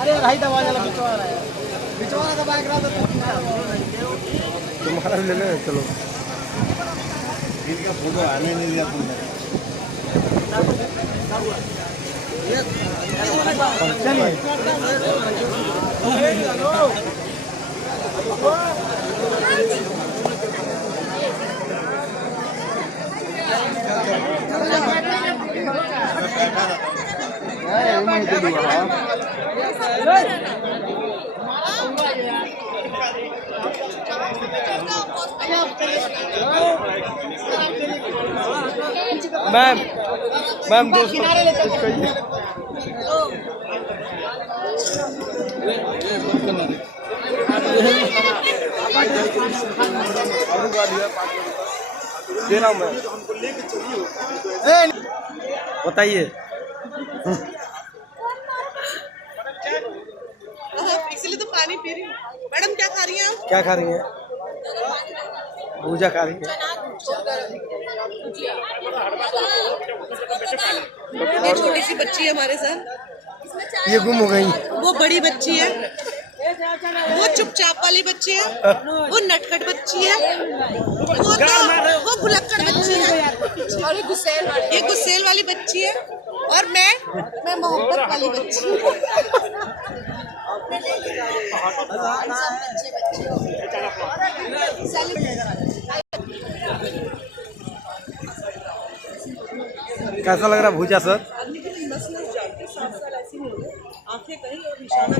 अरे भाई दबा वाला बिचवारा का बाइक रहा तो तुम्हारा ले ले चलो इनका फोटो आने नहीं दिया तुमने मैम मैम दे रहा हूँ मैं बताइए इसलिए तो पानी पी रही हूँ। मैडम क्या खा रही हैं आप? क्या खा रही हैं भूजा खा रही हैं ये छोटी सी बच्ची है हमारे साथ, ये गुम हो गई वो बड़ी बच्ची है, वो चुपचाप वाली बच्ची है, वो नटखट बच्ची है, वो भुलक्कड़ बच्ची है, और ये गुस्सेल वाली बच्ची है, और मैं मोहब्बत वाली बच्ची हूँ। कैसा लग रहा है भूजा सर? आंखें कहीं और निशाना